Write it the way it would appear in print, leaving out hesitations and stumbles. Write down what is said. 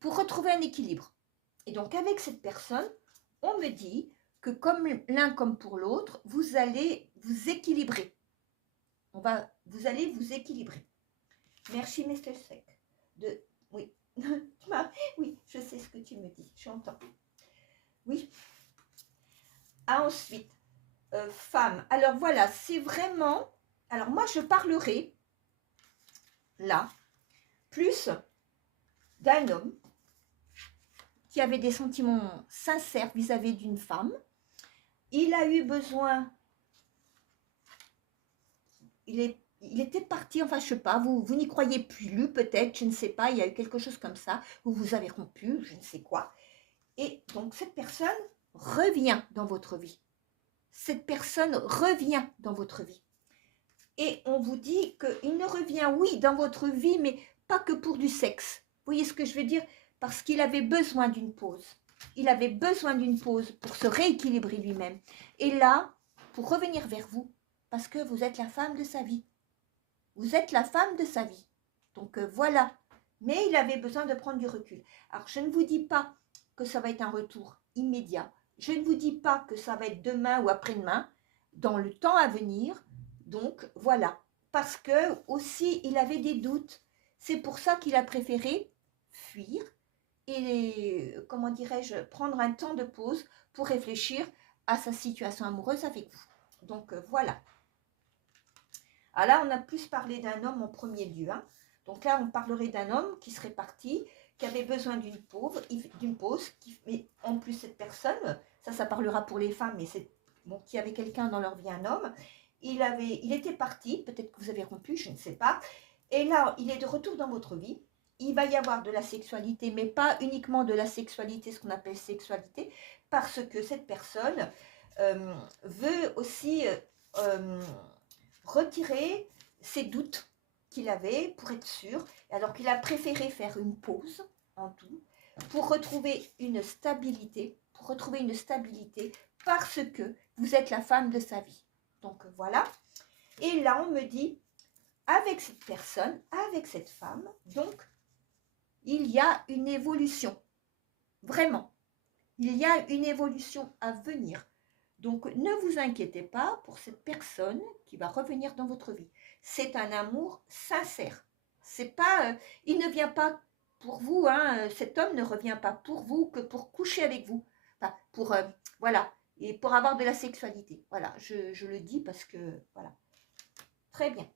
pour retrouver un équilibre. Et donc, avec cette personne, on me dit que comme l'un comme pour l'autre, vous allez vous équilibrer. Vous allez vous équilibrer. Merci, Mr. Sec. Oui. Oui, je sais ce que tu me dis, j'entends. Oui. Ensuite, femme. Alors voilà, c'est vraiment... Alors moi, je parlerai, là, plus d'un homme qui avait des sentiments sincères vis-à-vis d'une femme. Il a eu besoin... Il était parti, enfin je sais pas, vous n'y croyez plus peut-être, je ne sais pas, il y a eu quelque chose comme ça, où vous avez rompu, je ne sais quoi. Et donc cette personne revient dans votre vie. Cette personne revient dans votre vie. Et on vous dit qu'il ne revient, oui, dans votre vie, mais pas que pour du sexe. Vous voyez ce que je veux dire? Parce qu'il avait besoin d'une pause. Il avait besoin d'une pause pour se rééquilibrer lui-même. Et là, pour revenir vers vous, parce que vous êtes la femme de sa vie. Vous êtes la femme de sa vie. Donc voilà. Mais il avait besoin de prendre du recul. Alors, je ne vous dis pas que ça va être un retour immédiat. Je ne vous dis pas que ça va être demain ou après-demain, dans le temps à venir. Donc, voilà. Parce que aussi, il avait des doutes. C'est pour ça qu'il a préféré fuir et, comment dirais-je, prendre un temps de pause pour réfléchir à sa situation amoureuse avec vous. Donc, voilà. Alors là, on a plus parlé d'un homme en premier lieu. Hein. Donc là, on parlerait d'un homme qui serait parti, qui avait besoin d'une pause, mais en plus cette personne, ça parlera pour les femmes, mais c'est bon, qui avait quelqu'un dans leur vie, un homme, il était parti, peut-être que vous avez rompu, je ne sais pas, et là, il est de retour dans votre vie, il va y avoir de la sexualité, mais pas uniquement de la sexualité, ce qu'on appelle sexualité, parce que cette personne veut aussi... retirer ses doutes qu'il avait pour être sûr, alors qu'il a préféré faire une pause en tout pour retrouver une stabilité, parce que vous êtes la femme de sa vie. Donc voilà. Et là, on me dit, avec cette personne, avec cette femme, donc, il y a une évolution. Vraiment. Il y a une évolution à venir. Donc, ne vous inquiétez pas pour cette personne qui va revenir dans votre vie. C'est un amour sincère. C'est pas, il ne vient pas pour vous, hein, cet homme ne revient pas pour vous que pour coucher avec vous. Enfin, pour, voilà, et pour avoir de la sexualité. Voilà, je le dis parce que, voilà. Très bien.